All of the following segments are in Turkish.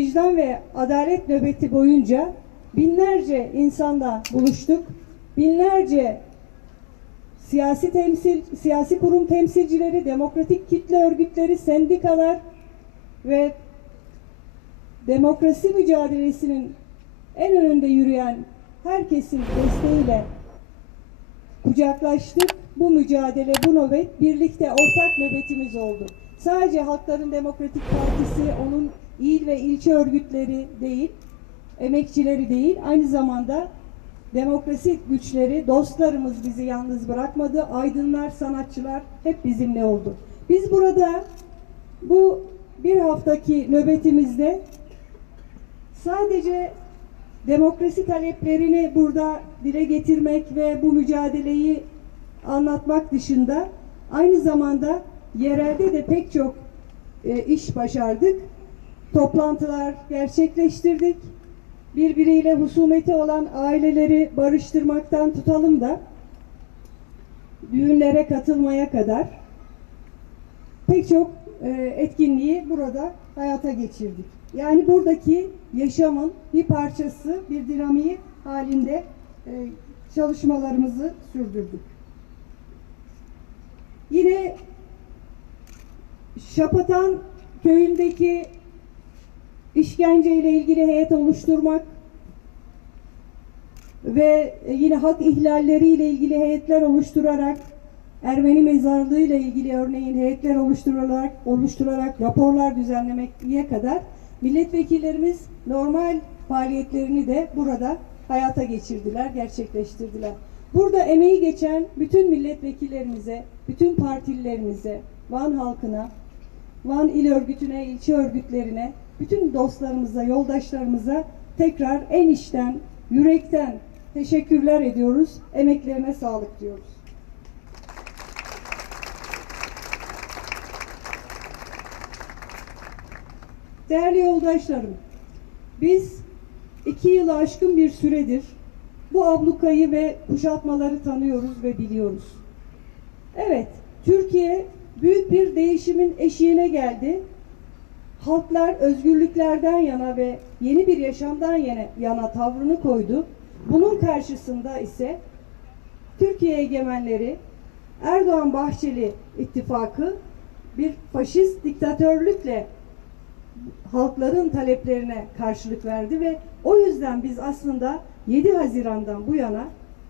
vicdan ve adalet nöbeti boyunca binlerce insanla buluştuk. Binlerce siyasi temsil, siyasi kurum temsilcileri, demokratik kitle örgütleri, sendikalar ve demokrasi mücadelesinin en önünde yürüyen herkesin desteğiyle kucaklaştık. Bu mücadele, bu nöbet birlikte ortak nöbetimiz oldu. Sadece Halkların Demokratik Partisi, onun il ve ilçe örgütleri değil, emekçileri değil, aynı zamanda demokrasi güçleri, dostlarımız bizi yalnız bırakmadı. Aydınlar, sanatçılar hep bizimle oldu. Biz burada bu bir haftaki nöbetimizde sadece demokrasi taleplerini burada dile getirmek ve bu mücadeleyi anlatmak dışında aynı zamanda yerelde de pek çok e, iş başardık. Toplantılar gerçekleştirdik. Birbiriyle husumeti olan aileleri barıştırmaktan tutalım da düğünlere katılmaya kadar pek çok e, etkinliği burada hayata geçirdik. Yani buradaki yaşamın bir parçası, bir dinamiği halinde e, çalışmalarımızı sürdürdük. Yine Şapatan köyündeki işkenceyle ilgili heyet oluşturmak ve yine hak ihlalleriyle ilgili heyetler oluşturarak Ermeni mezarlığı ile ilgili örneğin heyetler oluşturarak oluşturarak raporlar düzenlemeye kadar milletvekillerimiz normal faaliyetlerini de burada hayata geçirdiler, gerçekleştirdiler. Burada emeği geçen bütün milletvekillerimize, bütün partililerimize, Van halkına, Van il örgütüne, ilçe örgütlerine, bütün dostlarımıza, yoldaşlarımıza tekrar en içten, yürekten teşekkürler ediyoruz. Emeklerine sağlık diyoruz. Değerli yoldaşlarım, biz iki yılı aşkın bir süredir bu ablukayı ve kuşatmaları tanıyoruz ve biliyoruz. Evet, Türkiye büyük bir değişimin eşiğine geldi. Halklar özgürlüklerden yana ve yeni bir yaşamdan yana, yana tavrını koydu. Bunun karşısında ise Türkiye egemenleri Erdoğan Bahçeli ittifakı bir faşist diktatörlükle halkların taleplerine karşılık verdi ve o yüzden biz aslında 7 Haziran'dan bu yana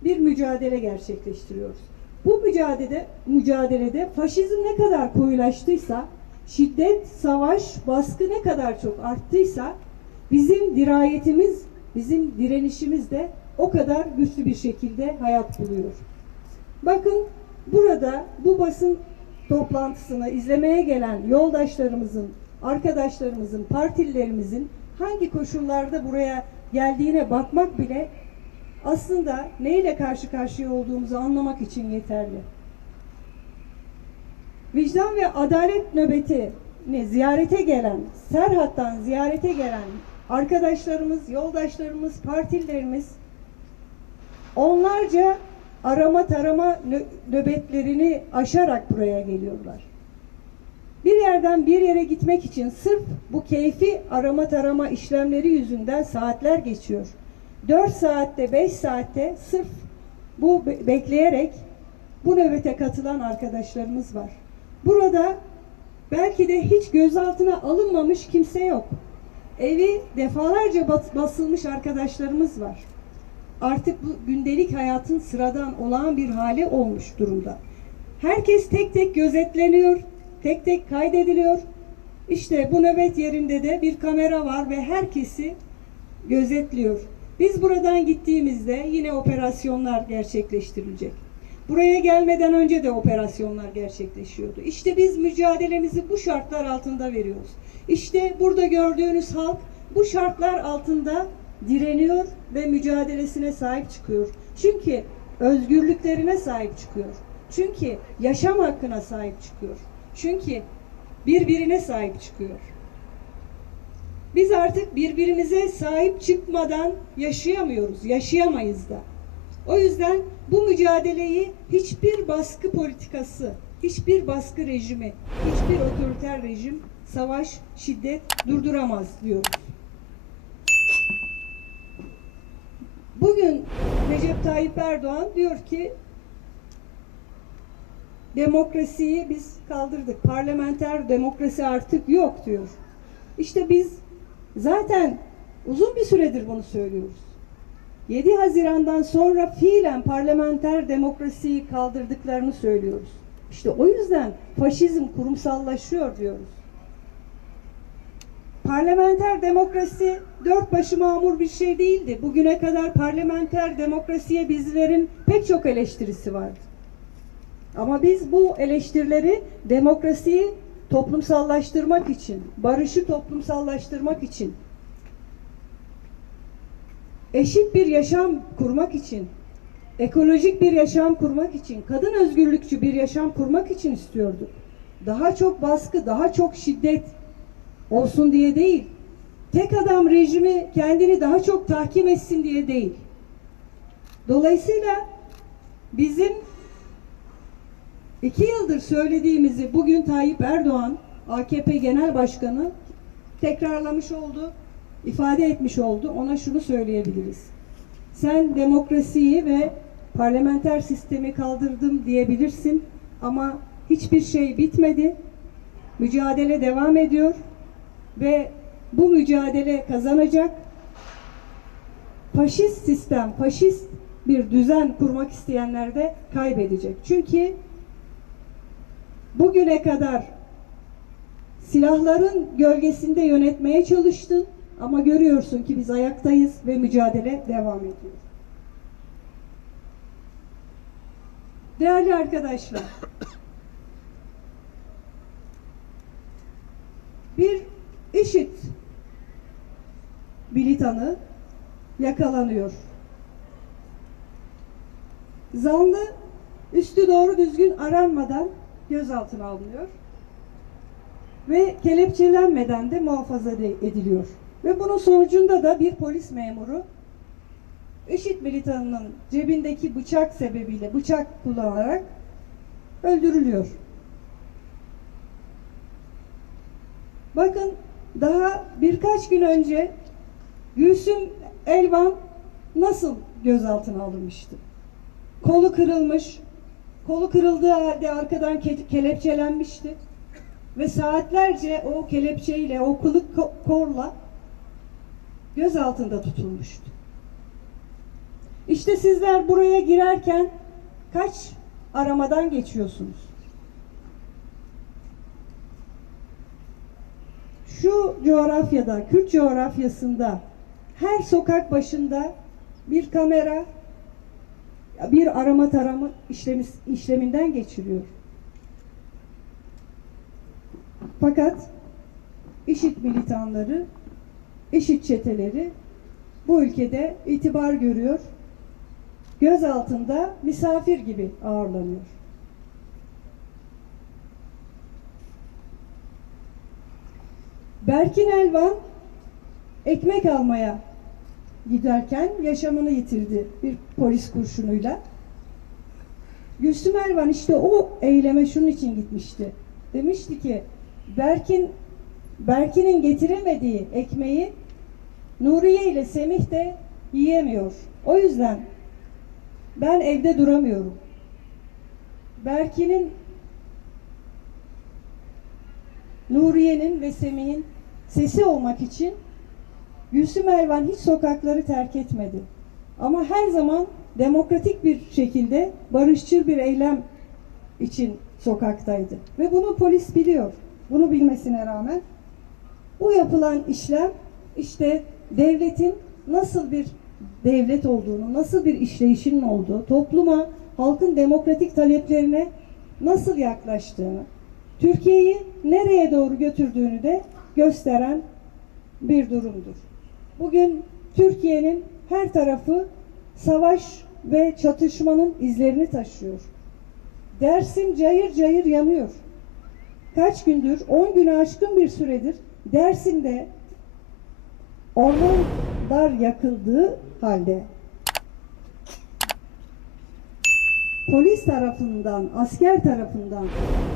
bir mücadele gerçekleştiriyoruz. Bu mücadelede, mücadelede faşizm ne kadar koyulaştıysa, şiddet, savaş, baskı ne kadar çok arttıysa bizim dirayetimiz, bizim direnişimiz de o kadar güçlü bir şekilde hayat buluyor. Bakın burada bu basın toplantısını izlemeye gelen yoldaşlarımızın, arkadaşlarımızın, partililerimizin hangi koşullarda buraya geldiğine bakmak bile aslında neyle karşı karşıya olduğumuzu anlamak için yeterli. Vicdan ve adalet nöbetini ziyarete gelen, Serhat'tan ziyarete gelen arkadaşlarımız, yoldaşlarımız, partililerimiz onlarca arama tarama nö- nöbetlerini aşarak buraya geliyorlar. Bir yerden bir yere gitmek için sırf bu keyfi arama tarama işlemleri yüzünden saatler geçiyor. 4 saatte 5 saatte sırf bu be- bekleyerek bu nöbete katılan arkadaşlarımız var. Burada belki de hiç gözaltına alınmamış kimse yok. Evi defalarca bas- basılmış arkadaşlarımız var. Artık bu gündelik hayatın sıradan olağan bir hali olmuş durumda. Herkes tek tek gözetleniyor, tek tek kaydediliyor. İşte bu nöbet yerinde de bir kamera var ve herkesi gözetliyor. Biz buradan gittiğimizde yine operasyonlar gerçekleştirilecek. Buraya gelmeden önce de operasyonlar gerçekleşiyordu. İşte biz mücadelemizi bu şartlar altında veriyoruz. İşte burada gördüğünüz halk bu şartlar altında direniyor ve mücadelesine sahip çıkıyor. Çünkü özgürlüklerine sahip çıkıyor. Çünkü yaşam hakkına sahip çıkıyor. Çünkü birbirine sahip çıkıyor. Biz artık birbirimize sahip çıkmadan yaşayamıyoruz, yaşayamayız da. O yüzden bu mücadeleyi hiçbir baskı politikası, hiçbir baskı rejimi, hiçbir otoriter rejim, savaş, şiddet durduramaz diyoruz. Bugün Recep Tayyip Erdoğan diyor ki demokrasiyi biz kaldırdık. Parlamenter demokrasi artık yok diyor. İşte biz zaten uzun bir süredir bunu söylüyoruz. 7 Haziran'dan sonra fiilen parlamenter demokrasiyi kaldırdıklarını söylüyoruz. İşte o yüzden faşizm kurumsallaşıyor diyoruz. Parlamenter demokrasi dört başı mamur bir şey değildi. Bugüne kadar parlamenter demokrasiye bizlerin pek çok eleştirisi vardı. Ama biz bu eleştirileri demokrasiyi toplumsallaştırmak için, barışı toplumsallaştırmak için, eşit bir yaşam kurmak için, ekolojik bir yaşam kurmak için, kadın özgürlükçü bir yaşam kurmak için istiyorduk. Daha çok baskı, daha çok şiddet olsun diye değil. Tek adam rejimi kendini daha çok tahkim etsin diye değil. Dolayısıyla bizim iki yıldır söylediğimizi bugün Tayyip Erdoğan, AKP Genel Başkanı tekrarlamış oldu, ifade etmiş oldu. Ona şunu söyleyebiliriz. Sen demokrasiyi ve parlamenter sistemi kaldırdım diyebilirsin ama hiçbir şey bitmedi. Mücadele devam ediyor ve bu mücadele kazanacak. Faşist sistem, faşist bir düzen kurmak isteyenler de kaybedecek. Çünkü bugüne kadar silahların gölgesinde yönetmeye çalıştın ama görüyorsun ki biz ayaktayız ve mücadele devam ediyor. Değerli arkadaşlar, bir IŞİD militanı yakalanıyor. Zanlı üstü doğru düzgün aranmadan gözaltına alınıyor ve kelepçelenmeden de muhafaza ediliyor. Ve bunun sonucunda da bir polis memuru IŞİD militanının cebindeki bıçak sebebiyle bıçak kullanarak öldürülüyor. Bakın daha birkaç gün önce Gülsüm Elvan nasıl gözaltına alınmıştı? Kolu kırılmış, kolu kırıldığı halde arkadan ke- kelepçelenmişti ve saatlerce o kelepçeyle, o kılık ko- korla göz altında tutulmuştu. İşte sizler buraya girerken kaç aramadan geçiyorsunuz? Şu coğrafyada, Kürt coğrafyasında her sokak başında bir kamera, bir arama tarama işlemi, işleminden geçiriyor. Fakat IŞİD militanları, IŞİD çeteleri bu ülkede itibar görüyor. Göz altında misafir gibi ağırlanıyor. Berkin Elvan ekmek almaya giderken yaşamını yitirdi bir polis kurşunuyla. Gülsüm Elvan işte o eyleme şunun için gitmişti. Demişti ki Berkin Berkin'in getiremediği ekmeği Nuriye ile Semih de yiyemiyor. O yüzden ben evde duramıyorum. Berkin'in Nuriye'nin ve Semih'in sesi olmak için Gülsüm Ervan hiç sokakları terk etmedi. Ama her zaman demokratik bir şekilde barışçıl bir eylem için sokaktaydı. Ve bunu polis biliyor. Bunu bilmesine rağmen bu yapılan işlem işte devletin nasıl bir devlet olduğunu, nasıl bir işleyişinin olduğu, topluma, halkın demokratik taleplerine nasıl yaklaştığını, Türkiye'yi nereye doğru götürdüğünü de gösteren bir durumdur. Bugün Türkiye'nin her tarafı savaş ve çatışmanın izlerini taşıyor. Dersim cayır cayır yanıyor. Kaç gündür, 10 günü aşkın bir süredir Dersim'de ormanlar yakıldığı halde polis tarafından, asker tarafından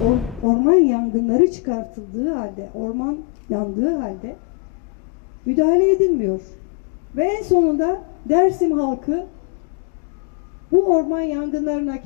or- orman yangınları çıkartıldığı halde, orman yandığı halde müdahale edilmiyor. Ve en sonunda Dersim halkı bu orman yangınlarına